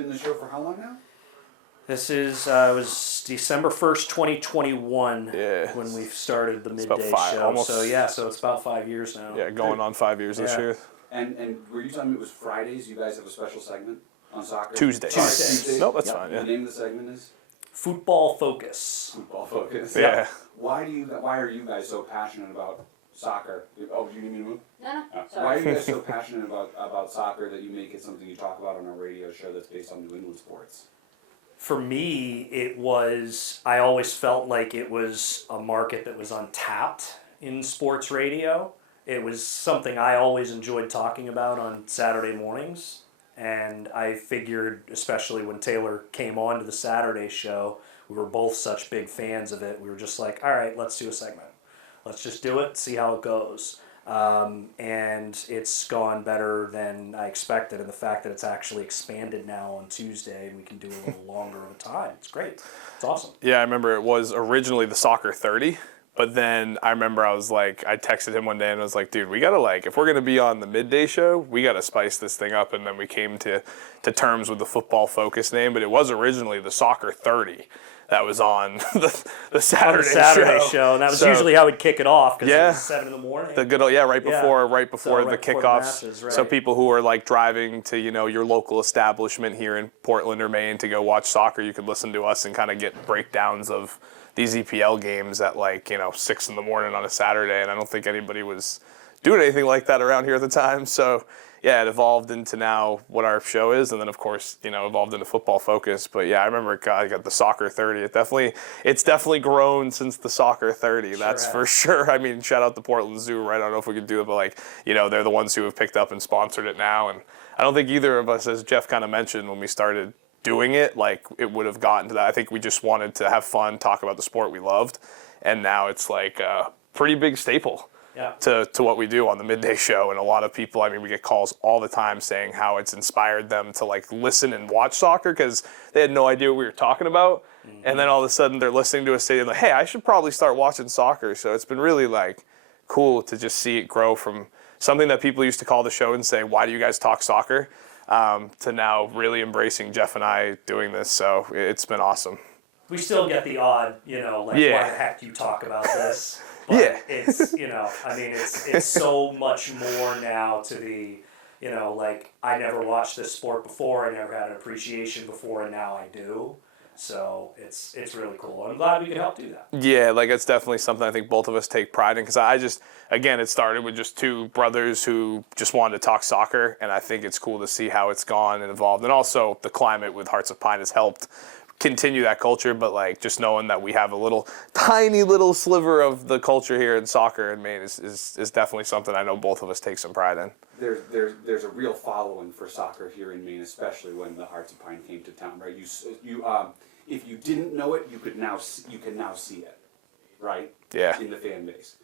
doing the show for how long now? This is was December 1st, 2021 when we started the midday show. So it's about 5 years now. Yeah, going on 5 years this year. And were you telling me it was Fridays? You guys have a special segment on soccer? Tuesdays. No, that's fine. Yeah. The name of the segment is Football Focus. Football Focus. Yeah. Why are you guys so passionate about soccer? Oh, do you need me to move? No. Why are you guys so passionate about soccer that you make it something you talk about on a radio show that's based on New England sports? For me, I always felt like it was a market that was untapped in sports radio. It was something I always enjoyed talking about on Saturday mornings. And I figured, especially when Taylor came on to the Saturday show, we were both such big fans of it. We were just like, all right, let's do a segment. Let's just do it, see how it goes. And it's gone better than I expected, and the fact that it's actually expanded now on Tuesday and we can do a little longer of a time, it's great. It's awesome. Yeah, I remember it was originally the Soccer 30, but then I remember I texted him one day and I was like, dude, we gotta if we're gonna be on the midday show, we gotta spice this thing up. And then we came to terms with the Football Focus name, but it was originally the Soccer 30. That was on the Saturday show. And that was usually how we'd kick it off because it was 7 in the morning. The good old, right before the kickoffs. Matches, right. So people who are driving to, your local establishment here in Portland or Maine to go watch soccer, you could listen to us and kind of get breakdowns of these EPL games at 6 in the morning on a Saturday. And I don't think anybody was doing anything like that around here at the time. So yeah, it evolved into now what our show is, and then of course, evolved into Football Focus. But yeah, I remember I got the Soccer 30. It's definitely grown since the Soccer 30. That's for sure. I mean, shout out to Portland Zoo, right? I don't know if we could do it, but they're the ones who have picked up and sponsored it now. And I don't think either of us, as Jeff kind of mentioned when we started doing it, it would have gotten to that. I think we just wanted to have fun, talk about the sport we loved, and now it's a pretty big staple. Yeah. To what we do on the midday show. And a lot of people, we get calls all the time saying how it's inspired them to listen and watch soccer because they had no idea what we were talking about. Mm-hmm. And then all of a sudden they're listening to a stadium hey, I should probably start watching soccer. So it's been really cool to just see it grow from something that people used to call the show and say, why do you guys talk soccer? To now really embracing Jeff and I doing this. So it's been awesome. We still get the odd, why the heck do you talk about this? But it's, it's so much more now to the, I never watched this sport before, I never had an appreciation before, and now I do. So it's really cool. I'm glad we could help do that. Yeah, it's definitely something I think both of us take pride in because it started with just two brothers who just wanted to talk soccer, and I think it's cool to see how it's gone and evolved. And also the climate with Hearts of Pine has helped continue that culture, but just knowing that we have a tiny little sliver of the culture here in soccer in Maine is definitely something I know both of us take some pride in. There's a real following for soccer here in Maine, especially when the Hearts of Pine came to town, right? You if you didn't know it, you can now see it, right? Yeah. In the fan base.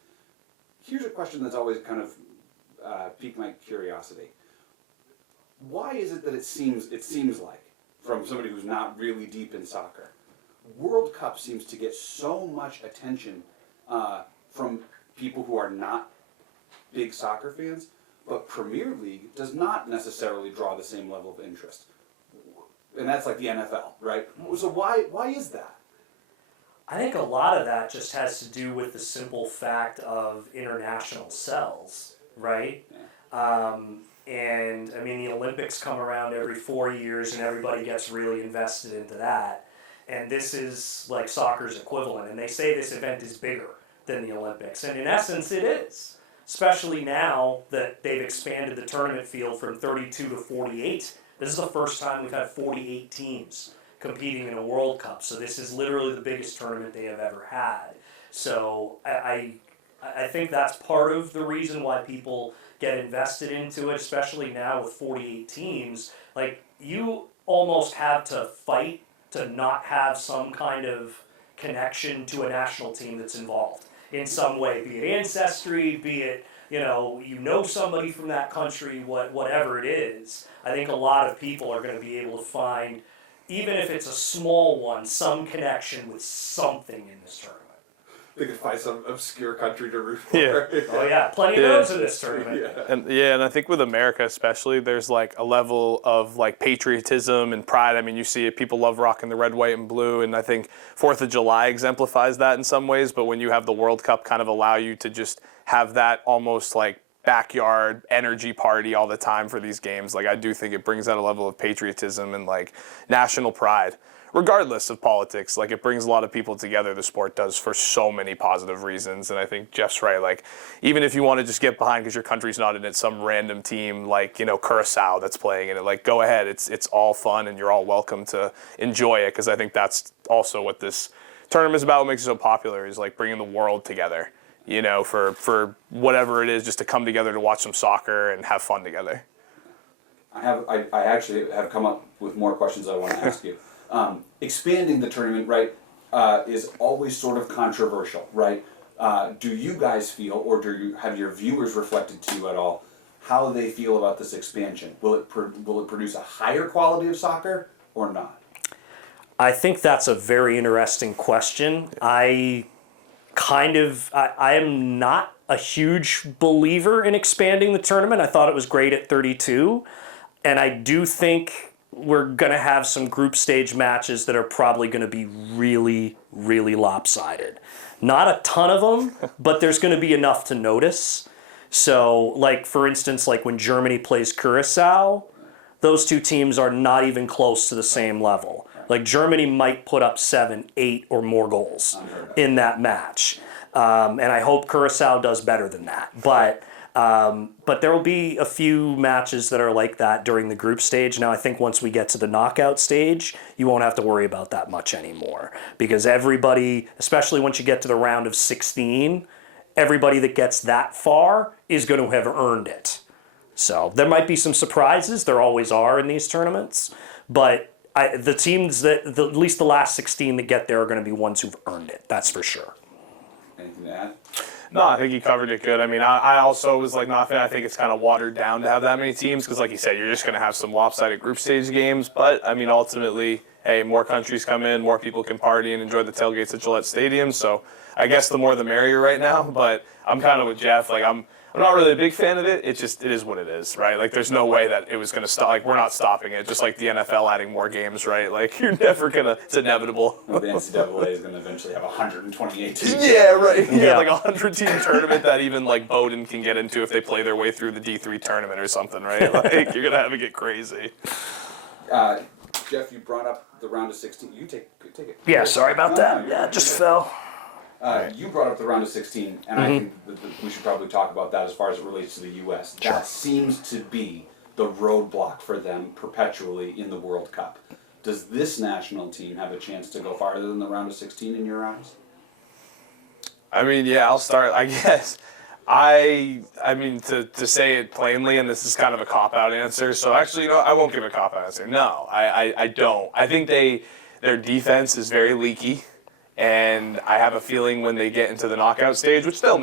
Here's a question that's always kind of piqued my curiosity. Why is it that it seems like, from somebody who's not really deep in soccer, World Cup seems to get so much attention from people who are not big soccer fans, but Premier League does not necessarily draw the same level of interest. And that's like the NFL, right? So why is that? I think a lot of that just has to do with the simple fact of international sales, right? Yeah. And the Olympics come around every 4 years and everybody gets really invested into that. And this is like soccer's equivalent. And they say this event is bigger than the Olympics. And in essence, it is. Especially now that they've expanded the tournament field from 32 to 48. This is the first time we've had 48 teams competing in a World Cup. So this is literally the biggest tournament they have ever had. So I think that's part of the reason why people get invested into it, especially now with 48 teams. You almost have to fight to not have some kind of connection to a national team that's involved in some way, be it ancestry, be it, somebody from that country, whatever it is. I think a lot of people are going to be able to find, even if it's a small one, some connection with something in this tournament. They could find some obscure country to root for. Yeah. Oh yeah, plenty of those in this tournament. And I think with America especially, there's like a level of like patriotism and pride. I mean, you see it. People love rocking the red, white, and blue, and I think 4th of July exemplifies that in some ways. But when you have the World Cup, kind of allow you to just have that almost like backyard energy party all the time for these games. Like I do think it brings out a level of patriotism and like national pride. Regardless of politics, like it brings a lot of people together, the sport does, for so many positive reasons. And I think Jeff's right. Like, even if you want to just get behind because your country's not in it, some random team like, Curacao that's playing in it, like, go ahead. It's all fun and you're all welcome to enjoy it, because I think that's also what this tournament is about. What makes it so popular is like bringing the world together, for whatever it is, just to come together to watch some soccer and have fun together. I actually have come up with more questions I want to ask you. Expanding the tournament, right, is always sort of controversial, right? Do you guys feel, or have your viewers reflected to you at all, how they feel about this expansion? Will it produce a higher quality of soccer or not? I think that's a very interesting question. I am not a huge believer in expanding the tournament. I thought it was great at 32, and I do think we're going to have some group stage matches that are probably going to be really, really lopsided. Not a ton of them, but there's going to be enough to notice. So, like, for instance, like when Germany plays Curacao, those two teams are not even close to the same level. Like, Germany might put up 7, 8, or more goals in that match. And I hope Curacao does better than that. But there will be a few matches that are like that during the group stage. Now, I think once we get to the knockout stage, you won't have to worry about that much anymore. Because everybody, especially once you get to the round of 16, everybody that gets that far is going to have earned it. So there might be some surprises. There always are in these tournaments. But the teams at least the last 16 that get there are going to be ones who've earned it. That's for sure. Anything to add? No, I think he covered it good. I mean, I also was like not a fan. I think it's kind of watered down to have that many teams because, like you said, you're just going to have some lopsided group stage games. But, I mean, ultimately, hey, more countries come in, more people can party and enjoy the tailgates at Gillette Stadium. So I guess the more the merrier right now. But I'm kind of with Jeff. Like, I'm not really a big fan of it. It is what it is, right? Like, there's no way that it was going to stop. Like, we're not stopping it. Just like the NFL adding more games, right? Like, you're never going to. It's inevitable. The NCAA is going to eventually have 128 teams. Yeah, right. Yeah, like a 100-team tournament that even like Bowdoin can get into if they play their way through the D3 tournament or something, right? Like, you're gonna have it get crazy. Jeff, you brought up the round of 16. You take it. Yeah, sorry about that. Yeah, it just fell. You brought up the round of 16, and I think that we should probably talk about that as far as it relates to the U.S. Sure. That seems to be the roadblock for them perpetually in the World Cup. Does this national team have a chance to go farther than the round of 16 in your eyes? I mean, yeah, I'll start. I guess I mean to say it plainly, and this is kind of a cop-out answer. So actually, I won't give a cop-out answer. No, I don't. I think their defense is very leaky. And I have a feeling when they get into the knockout stage, which they'll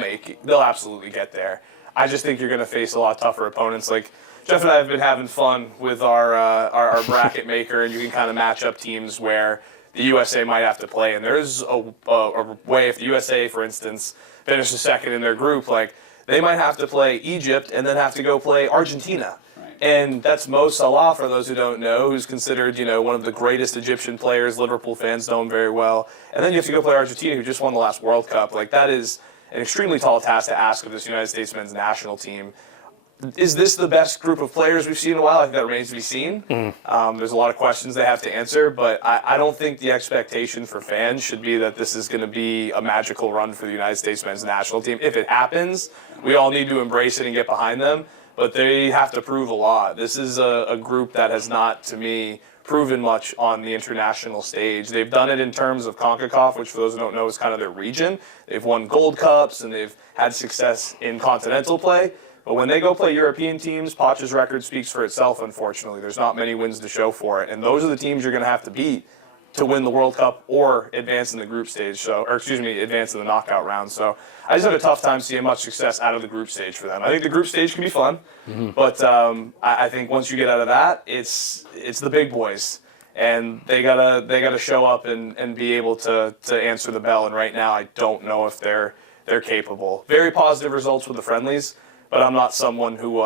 absolutely get there. I just think you're going to face a lot tougher opponents. Like Jeff and I have been having fun with our bracket maker, and you can kind of match up teams where the USA might have to play. And there's a way if the USA, for instance, finishes second in their group, like they might have to play Egypt and then have to go play Argentina. And that's Mo Salah, for those who don't know, who's considered, one of the greatest Egyptian players. Liverpool fans know him very well. And then you have to go play Argentina, who just won the last World Cup. Like, that is an extremely tall task to ask of this United States men's national team. Is this the best group of players we've seen in a while? I think that remains to be seen. There's a lot of questions they have to answer, but I don't think the expectation for fans should be that this is going to be a magical run for the United States men's national team. If it happens, we all need to embrace it and get behind them. But they have to prove a lot. This is a group that has not, to me, proven much on the international stage. They've done it in terms of CONCACAF, which for those who don't know is kind of their region. They've won Gold Cups and they've had success in continental play. But when they go play European teams, Poch's record speaks for itself, unfortunately. There's not many wins to show for it. And those are the teams you're going to have to beat to win the World Cup or advance in the group stage, advance in the knockout round. So I just have a tough time seeing much success out of the group stage for them. I think the group stage can be fun, but I think once you get out of that, it's the big boys. and they gotta show up and be able to answer the bell. And right now, I don't know if they're capable. Very positive results with the friendlies, but I'm not someone who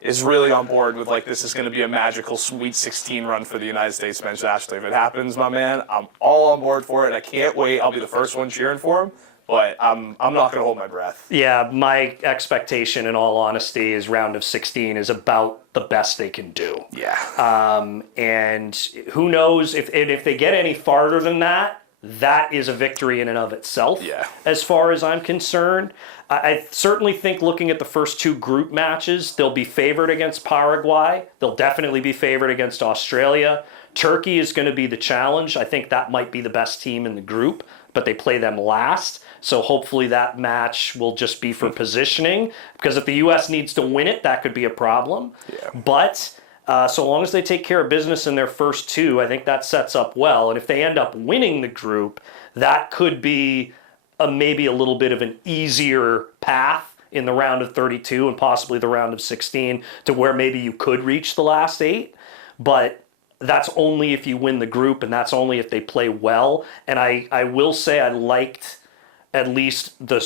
is really on board with like this is going to be a magical Sweet 16 run for the United States men's national team. If it happens, my man, I'm all on board for it. I can't wait. I'll be the first one cheering for him. But I'm not going to hold my breath. Yeah, my expectation, in all honesty, is round of 16 is about the best they can do. Yeah. And who knows if they get any farther than that, that is a victory in and of itself. Yeah. As far as I'm concerned, I certainly think looking at the first two group matches, they'll be favored against Paraguay. They'll definitely be favored against Australia. Turkey is going to be the challenge. I think that might be the best team in the group, but they play them last. So hopefully that match will just be for positioning, because if the U.S. needs to win it, that could be a problem. Yeah. But so long as they take care of business in their first two, I think that sets up well. And if they end up winning the group, that could be maybe a little bit of an easier path in the round of 32 and possibly the round of 16 to where maybe you could reach the last 8. But that's only if you win the group, and that's only if they play well. And I will say I liked at least the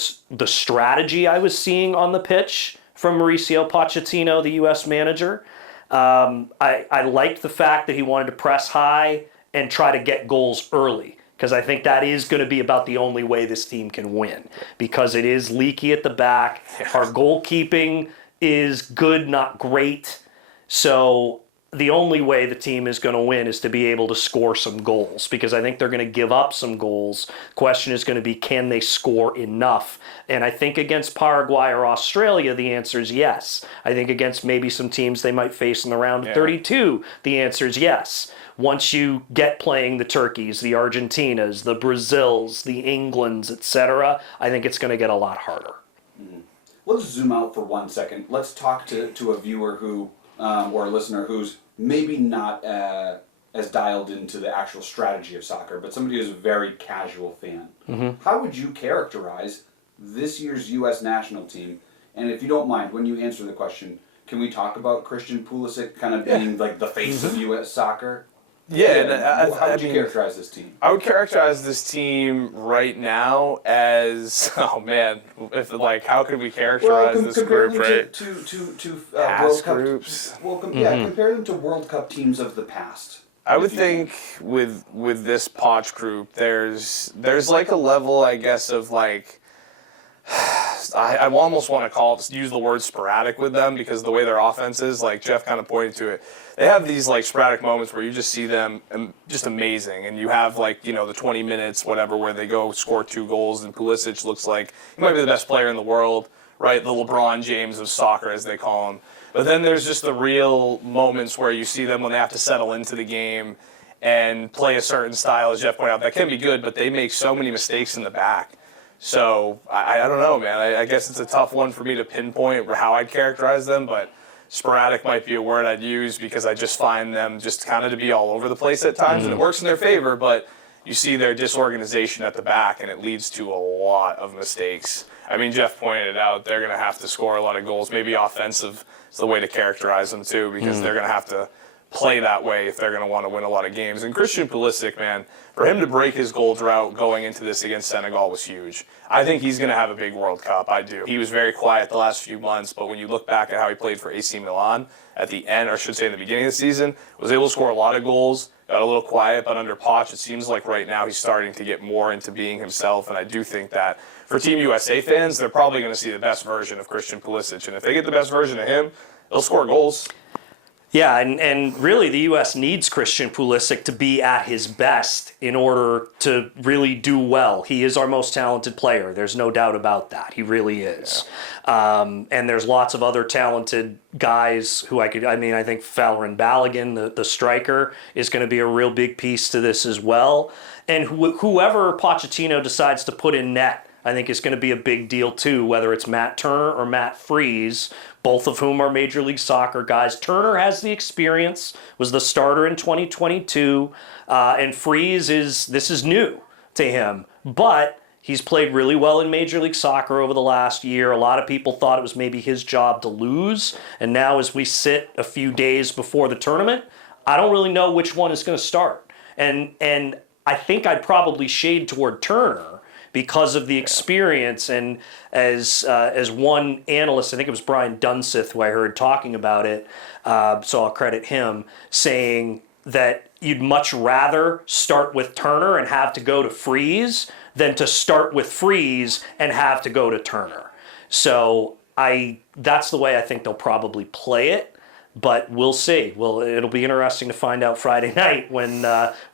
strategy I was seeing on the pitch from Mauricio Pochettino, the U.S. manager. I liked the fact that he wanted to press high and try to get goals early, because I think that is going to be about the only way this team can win, because it is leaky at the back. Our goalkeeping is good, not great. So the only way the team is going to win is to be able to score some goals, because I think they're going to give up some goals. Question is going to be, can they score enough? And I think against Paraguay or Australia, the answer is yes. I think against maybe some teams they might face in the round of 32, the answer is yes. Once you get playing the Turkeys, the Argentinas, the Brazils, the Englands, etc., I think it's going to get a lot harder. Mm-hmm. Let's zoom out for 1 second. Let's talk to a viewer who, or a listener who's maybe not as dialed into the actual strategy of soccer, but somebody who's a very casual fan. Mm-hmm. How would you characterize this year's U.S. national team? And if you don't mind, when you answer the question, can we talk about Christian Pulisic kind of being like the face of U.S. soccer? Yeah, and how would you characterize this team? I would characterize this team right now as, oh man, if like how could we characterize this group, right? To past World Cup groups. Yeah, compare them to World Cup teams of the past. I would think with this Poch group, there's like a level, I guess, of like. I almost want to use the word sporadic with them, because the way their offense is, like Jeff kind of pointed to it, they have these like sporadic moments where you just see them just amazing, and you have like, you know, the 20 minutes, whatever, where they go score 2 goals, and Pulisic looks like he might be the best player in the world, right? The LeBron James of soccer, as they call him. But then there's just the real moments where you see them when they have to settle into the game and play a certain style, as Jeff pointed out, that can be good, but they make so many mistakes in the back. So, I don't know, man. I guess it's a tough one for me to pinpoint how I'd characterize them, but sporadic might be a word I'd use, because I just find them just kind of to be all over the place at times, and it works in their favor, but you see their disorganization at the back, and it leads to a lot of mistakes. I mean, Jeff pointed it out, they're going to have to score a lot of goals. Maybe offensive is the way to characterize them, too, because they're going to have to play that way if they're going to want to win a lot of games. And Christian Pulisic, man, for him to break his goal drought going into this against Senegal was huge. I think he's going to have a big World Cup. I do. He was very quiet the last few months, but when you look back at how he played for AC Milan at the end, or I should say in the beginning of the season, was able to score a lot of goals, got a little quiet, but under Poch, it seems like right now he's starting to get more into being himself, and I do think that for Team USA fans, they're probably going to see the best version of Christian Pulisic, and if they get the best version of him, they'll score goals. Yeah, and really the U.S. needs Christian Pulisic to be at his best in order to really do well. He is our most talented player. There's no doubt about that. He really is. Yeah. And there's lots of other talented guys who I think Falarin Balogun, the striker, is going to be a real big piece to this as well. And whoever Pochettino decides to put in net, I think is going to be a big deal too, whether it's Matt Turner or Matt Freese, both of whom are Major League Soccer guys. Turner has the experience, was the starter in 2022, and Freese this is new to him, but he's played really well in Major League Soccer over the last year. A lot of people thought it was maybe his job to lose, and now as we sit a few days before the tournament, I don't really know which one is going to start. And I think I'd probably shade toward Turner because of the experience. And as one analyst, I think it was Brian Dunseth, who I heard talking about it, so I'll credit him, saying that you'd much rather start with Turner and have to go to Freeze than to start with Freeze and have to go to Turner. So that's the way I think they'll probably play it. But we'll see. Well, it'll be interesting to find out Friday night when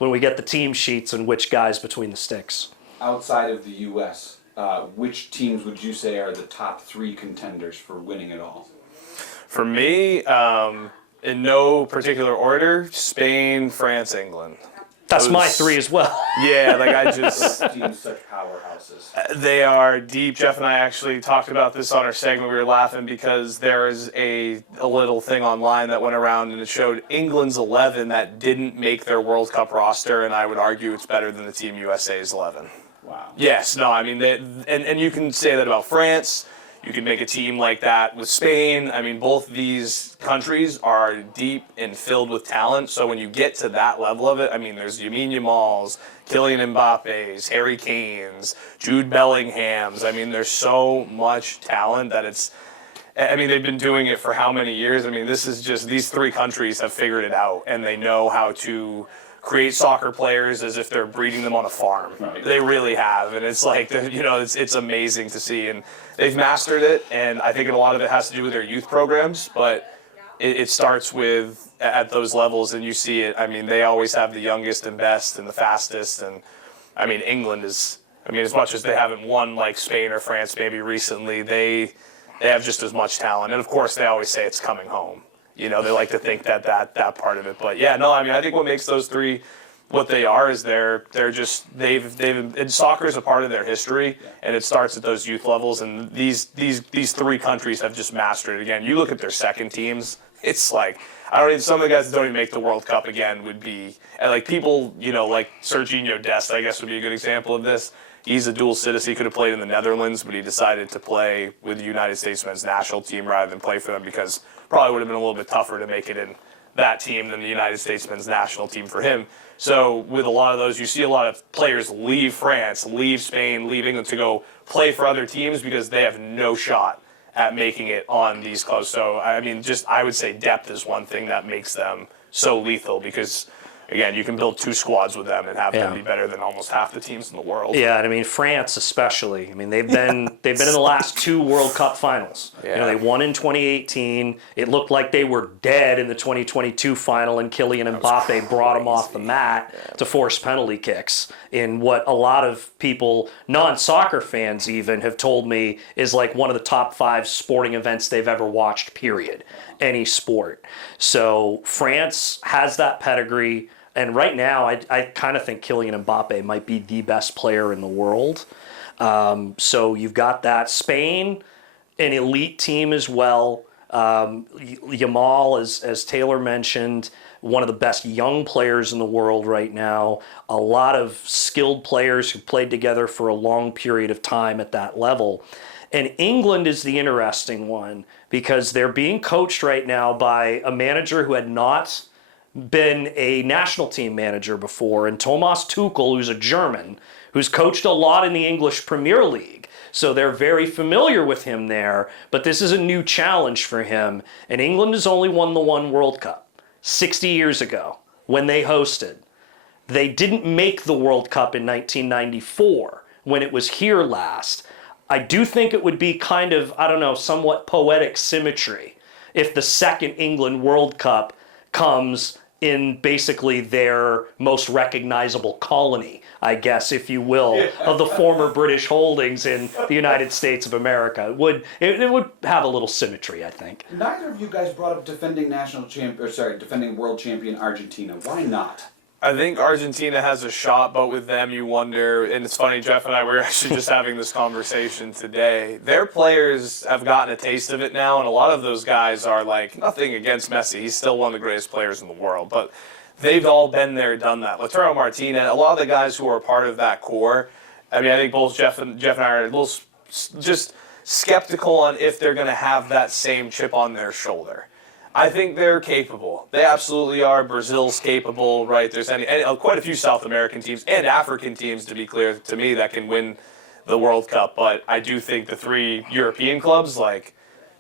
we get the team sheets and which guys between the sticks. Outside of the U.S., which teams would you say are the top 3 contenders for winning it all? For me, in no particular order, Spain, France, England. That's my 3 as well. Yeah, like I just... Those teams such powerhouses. They are deep. Jeff and I actually talked about this on our segment. We were laughing because there is a little thing online that went around and it showed England's 11 that didn't make their World Cup roster, and I would argue it's better than the Team USA's 11. Wow. Yes, no, I mean, and you can say that about France. You can make a team like that with Spain. I mean, both these countries are deep and filled with talent. So when you get to that level of it, I mean, there's Lamine Yamal's, Kylian Mbappe's, Harry Kane's, Jude Bellingham's. I mean, there's so much talent that they've been doing it for how many years? I mean, this is just, these 3 countries have figured it out, and they know how to create soccer players as if they're breeding them on a farm. Right. They really have, and it's like, it's amazing to see, and they've mastered it, and I think a lot of it has to do with their youth programs, but it starts with, at those levels, and you see it. I mean, they always have the youngest and best and the fastest, and I mean, England is, as much as they haven't won like Spain or France maybe recently, they have just as much talent, and of course they always say it's coming home. They like to think that part of it. But yeah, no, I think what makes those 3 what they are is and soccer is a part of their history, and it starts at those youth levels, and these 3 countries have just mastered it. Again, you look at their second teams, it's like, some of the guys that don't even make the World Cup again would be, and like people, like Serginho Dest, I guess would be a good example of this. He's a dual citizen. He could have played in the Netherlands, but he decided to play with the United States men's national team rather than play for them because probably would have been a little bit tougher to make it in that team than the United States men's national team for him. So with a lot of those, you see a lot of players leave France, leave Spain, leave England to go play for other teams because they have no shot at making it on these clubs. So, I would say depth is one thing that makes them so lethal because, again, you can build 2 squads with them and have them be better than almost half the teams in the world. Yeah, and France especially. They've been in the last 2 World Cup finals. Yeah. They won in 2018. It looked like they were dead in the 2022 final, and Kylian Mbappe brought them off the mat to force penalty kicks in what a lot of people, non-soccer fans even, have told me is like one of the top 5 sporting events they've ever watched, period. Any sport. So France has that pedigree. And right now, I kind of think Kylian Mbappe might be the best player in the world. So you've got that. Spain, an elite team as well. Yamal, as Taylor mentioned, one of the best young players in the world right now. A lot of skilled players who played together for a long period of time at that level. And England is the interesting one because they're being coached right now by a manager who had not been a national team manager before, and Thomas Tuchel, who's a German, who's coached a lot in the English Premier League. So they're very familiar with him there, but this is a new challenge for him. And England has only won the 1 World Cup 60 years ago when they hosted. They didn't make the World Cup in 1994 when it was here last. I do think it would be kind of, somewhat poetic symmetry if the second England World Cup comes in basically their most recognizable colony, I guess, if you will, of the former British holdings in the United States of America. It would have a little symmetry, I think. Neither of you guys brought up defending defending world champion Argentina. Why not? I think Argentina has a shot, but with them you wonder, and it's funny, Jeff and I were actually just having this conversation today. Their players have gotten a taste of it now, and a lot of those guys are like, nothing against Messi, he's still one of the greatest players in the world, but they've all been there, done that. Lautaro Martinez, a lot of the guys who are part of that core, I think both Jeff and I are a little just skeptical on if they're going to have that same chip on their shoulder. I think they're capable. They absolutely are. Brazil's capable, right? There's quite a few South American teams and African teams, to be clear, to me, that can win the World Cup. But I do think the 3 European clubs, like,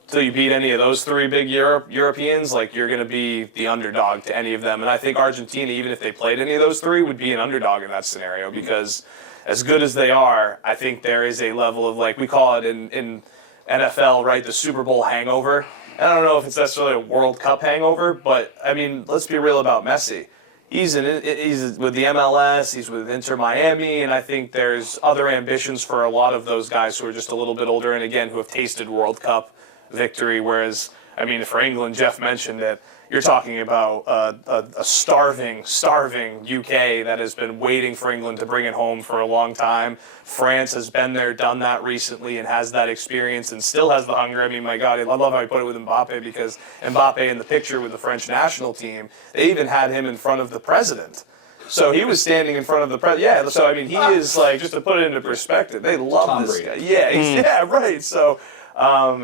till you beat any of those 3 big Europeans, like, you're going to be the underdog to any of them. And I think Argentina, even if they played any of those 3, would be an underdog in that scenario because as good as they are, I think there is a level of, like, we call it in NFL, right, the Super Bowl hangover. I don't know if it's necessarily a World Cup hangover, but, I mean, let's be real about Messi. He's with the MLS, he's with Inter Miami, and I think there's other ambitions for a lot of those guys who are just a little bit older and, again, who have tasted World Cup victory, whereas, I mean, for England, Jeff mentioned it, you're talking about a starving UK that has been waiting for England to bring it home for a long time. France has been there, done that recently, and has that experience and still has the hunger. I mean, my God, I love how he put it with Mbappe because Mbappe in the picture with the French national team, they even had him in front of the president. So he was standing in front of the president. Yeah, so I mean, he is like, just to put it into perspective, they love this guy. Yeah, yeah, right. So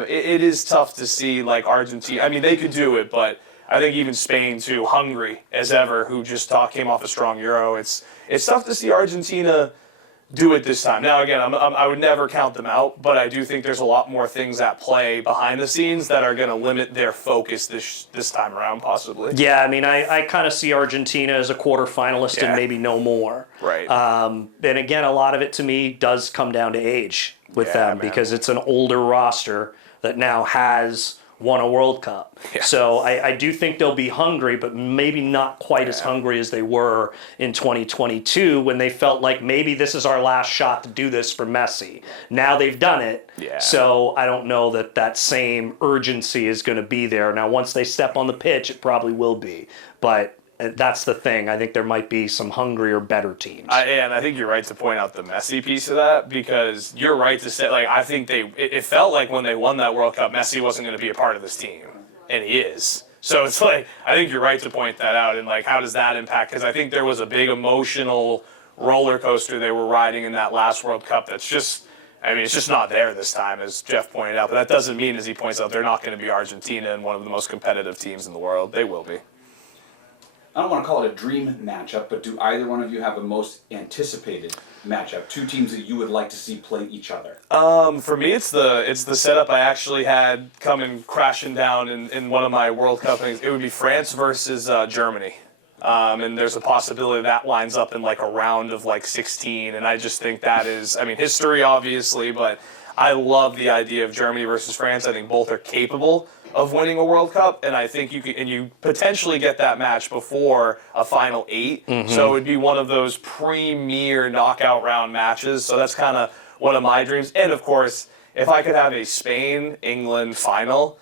it is tough to see, like, Argentina. I mean, they could do it, but I think even Spain, too, hungry as ever, who just came off a strong Euro. It's tough to see Argentina do it this time. Now, again, I would never count them out, but I do think there's a lot more things at play behind the scenes that are going to limit their focus this time around, possibly. Yeah, I mean, I kind of see Argentina as a quarterfinalist and maybe no more. Right. And again, a lot of it to me does come down to age with them because it's an older roster that now has won a World Cup. Yeah. So I do think they'll be hungry, but maybe not quite as hungry as they were in 2022 when they felt like maybe this is our last shot to do this for Messi. Now they've done it. Yeah. So I don't know that same urgency is going to be there. Now, once they step on the pitch, it probably will be. But that's the thing. I think there might be some hungrier, better teams. And I think you're right to point out the Messi piece of that because you're right to say, like, I think it felt like when they won that World Cup, Messi wasn't going to be a part of this team, and he is. So it's like, I think you're right to point that out, and, like, how does that impact? Because I think there was a big emotional roller coaster they were riding in that last World Cup that's just, I mean, it's just not there this time, as Jeff pointed out. But that doesn't mean, as he points out, they're not going to be Argentina and one of the most competitive teams in the world. They will be. I don't want to call it a dream matchup, but do either one of you have a most anticipated matchup? 2 teams that you would like to see play each other? For me, it's the setup I actually had coming crashing down in one of my World Cup things. It would be France versus Germany. And there's a possibility that lines up in, like, a round of, like, 16. And I just think that is, I mean, history, obviously, but I love the idea of Germany versus France. I think both are capable of winning a World Cup, and I think you potentially get that match before a final 8. Mm-hmm. So it would be one of those premier knockout round matches. So that's kind of one of my dreams. And of course, if I could have a Spain-England final,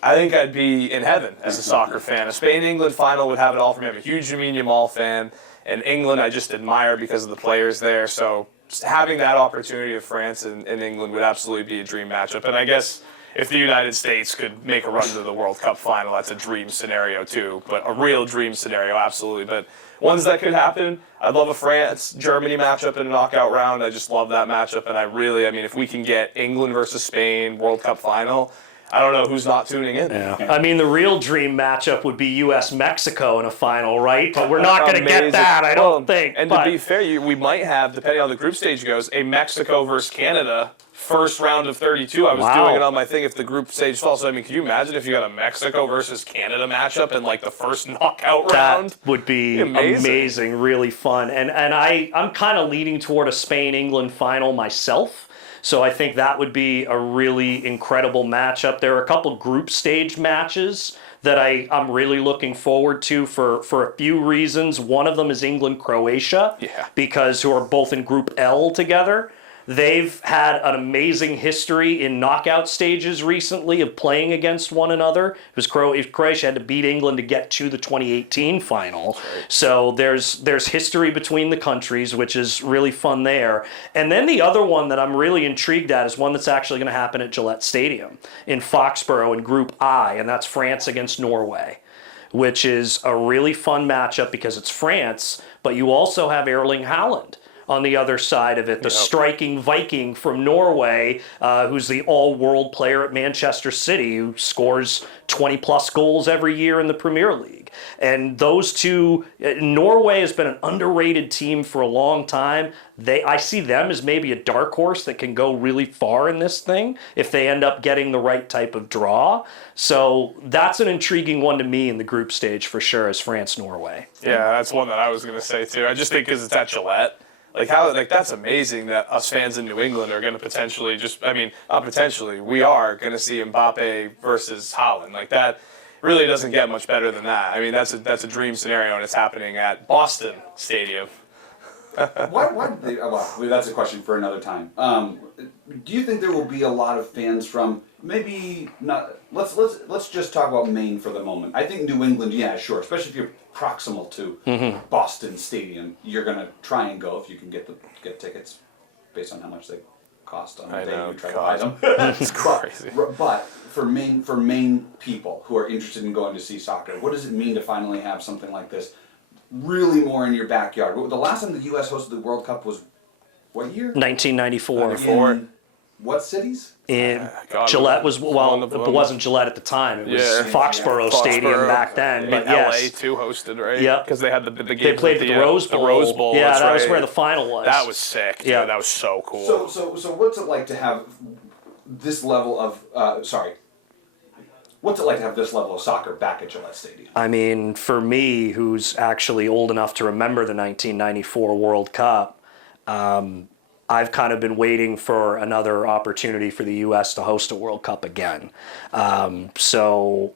I think I'd be in heaven as a soccer fan. A Spain-England final would have it all for me. I'm a huge Lamine Yamal fan, and England I just admire because of the players there. So just having that opportunity of France and England would absolutely be a dream matchup. And I guess if the United States could make a run to the World Cup final, that's a dream scenario too. But a real dream scenario, absolutely. But ones that could happen, I'd love a France-Germany matchup in a knockout round. I just love that matchup. And I mean, if we can get England versus Spain World Cup final, I don't know who's not tuning in. Yeah. I mean, the real dream matchup would be U.S.-Mexico in a final, right? But we're not going to get that, I don't think. And to be fair, we might have, depending on how the group stage goes, a Mexico versus Canada first round of 32. I was doing it on my thing if the group stage falls. So, I mean, can you imagine if you got a Mexico versus Canada matchup in, like, the first knockout round? That would be amazing, really fun. And I'm kind of leaning toward a Spain-England final myself. So I think that would be a really incredible matchup. There are a couple group stage matches that I'm really looking forward to for a few reasons. One of them is England-Croatia, because who are both in Group L together. They've had an amazing history in knockout stages recently of playing against one another. It was Croatia had to beat England to get to the 2018 final. So there's history between the countries, which is really fun there. And then the other one that I'm really intrigued at is one that's actually going to happen at Gillette Stadium in Foxborough in Group I, and that's France against Norway, which is a really fun matchup because it's France, but you also have Erling Haaland on the other side of it, the striking Viking from Norway, who's the all-world player at Manchester City, who scores 20-plus goals every year in the Premier League. And those two, Norway has been an underrated team for a long time. I see them as maybe a dark horse that can go really far in this thing if they end up getting the right type of draw. So that's an intriguing one to me in the group stage for sure, is France-Norway. Yeah, that's one that I was going to say too. I just think because it's at Gillette. That's amazing that us fans in New England are going to potentially not potentially, we are going to see Mbappe versus Haaland. Like, that really doesn't get much better than that. I mean, that's a dream scenario, and it's happening at Boston Stadium. Why that's a question for another time. Do you think there will be a lot of fans from, maybe not, let's just talk about Maine for the moment. I think New England, yeah, sure, especially if you're proximal to Boston Stadium, you're going to try and go if you can get tickets based on how much they cost on the day you try to buy them. It's crazy. But for Maine people who are interested in going to see soccer, what does it mean to finally have something like this really more in your backyard? The last time the U.S. hosted the World Cup was what year? 1994. In what cities? Gillette was, well, it wasn't Gillette at the time. It was Foxborough Stadium back then. But LA too hosted, right? Yeah. Because they had the game. They played the Rose Bowl. The Rose Bowl. Yeah, that right. was where the final was. That was sick, dude. Yeah. That was so cool. So what's it like to have this level of what's it like to have this level of soccer back at Gillette Stadium? I mean, for me, who's actually old enough to remember the 1994 World Cup, I've kind of been waiting for another opportunity for the U.S. to host a World Cup again. So,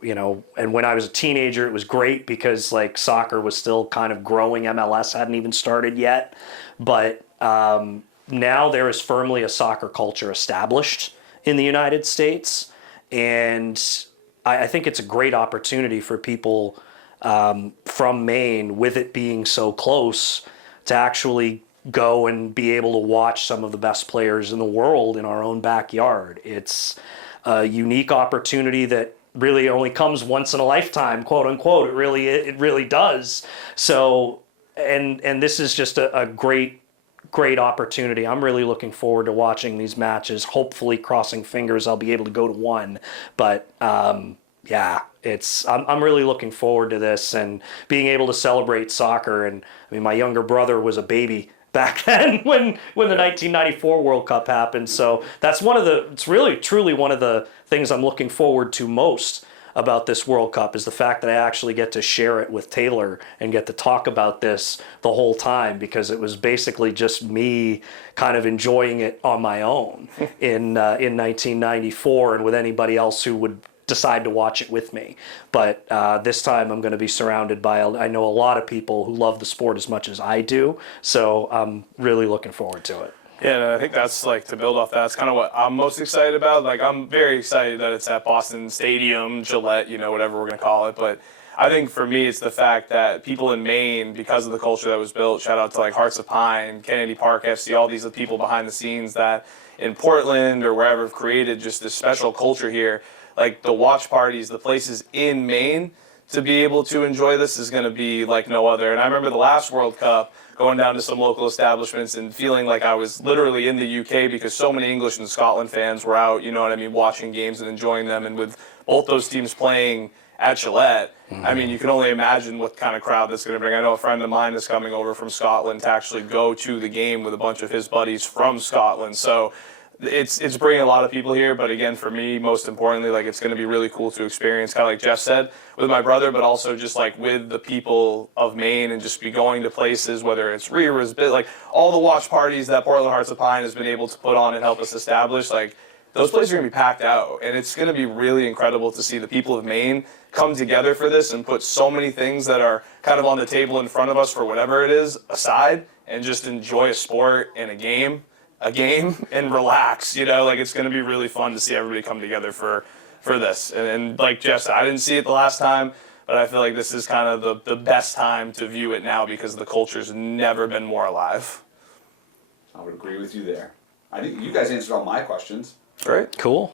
and when I was a teenager, it was great because, like, soccer was still kind of growing. MLS hadn't even started yet. But now there is firmly a soccer culture established in the United States. And I think it's a great opportunity for people from Maine, with it being so close, to actually go and be able to watch some of the best players in the world in our own backyard. It's a unique opportunity that really only comes once in a lifetime, quote unquote. It really does. So, and this is just a great opportunity. I'm really looking forward to watching these matches. Hopefully, crossing fingers, I'll be able to go to one. But yeah, I'm really looking forward to this and being able to celebrate soccer. And I mean, my younger brother was a baby back then when the 1994 World Cup happened. So that's it's really truly one of the things I'm looking forward to most about this World Cup, is the fact that I actually get to share it with Taylor and get to talk about this the whole time, because it was basically just me kind of enjoying it on my own in 1994, and with anybody else who would decide to watch it with me. But this time I'm going to be surrounded by, I know, a lot of people who love the sport as much as I do. So I'm really looking forward to it. Yeah, and I think that's, like, to build off that, that's kind of what I'm most excited about. Like, I'm very excited that it's at Boston Stadium, Gillette, whatever we're going to call it. But I think for me, it's the fact that people in Maine, because of the culture that was built, shout out to, like, Hearts of Pine, Kennedy Park FC, all these people behind the scenes that in Portland or wherever have created just this special culture here. Like, the watch parties, the places in Maine, to be able to enjoy this is going to be like no other. And I remember the last World Cup, going down to some local establishments and feeling like I was literally in the UK, because so many English and Scotland fans were out, watching games and enjoying them. And with both those teams playing at Gillette, I mean, you can only imagine what kind of crowd that's going to bring. I know a friend of mine is coming over from Scotland to actually go to the game with a bunch of his buddies from Scotland. So it's bringing a lot of people here, but again, for me, most importantly, like, it's going to be really cool to experience, kind of like Jeff said, with my brother, but also just, like, with the people of Maine, and just be going to places, whether it's Reaver's, like, all the watch parties that Portland Hearts of Pine has been able to put on and help us establish, like, those places are going to be packed out, and it's going to be really incredible to see the people of Maine come together for this and put so many things that are kind of on the table in front of us for whatever it is aside, and just enjoy a sport and a game and relax, like, it's going to be really fun to see everybody come together for this. And like Jeff said, I didn't see it the last time, but I feel like this is kind of the best time to view it now, because the culture's never been more alive. I would agree with you there. I think you guys answered all my questions. Great. Cool.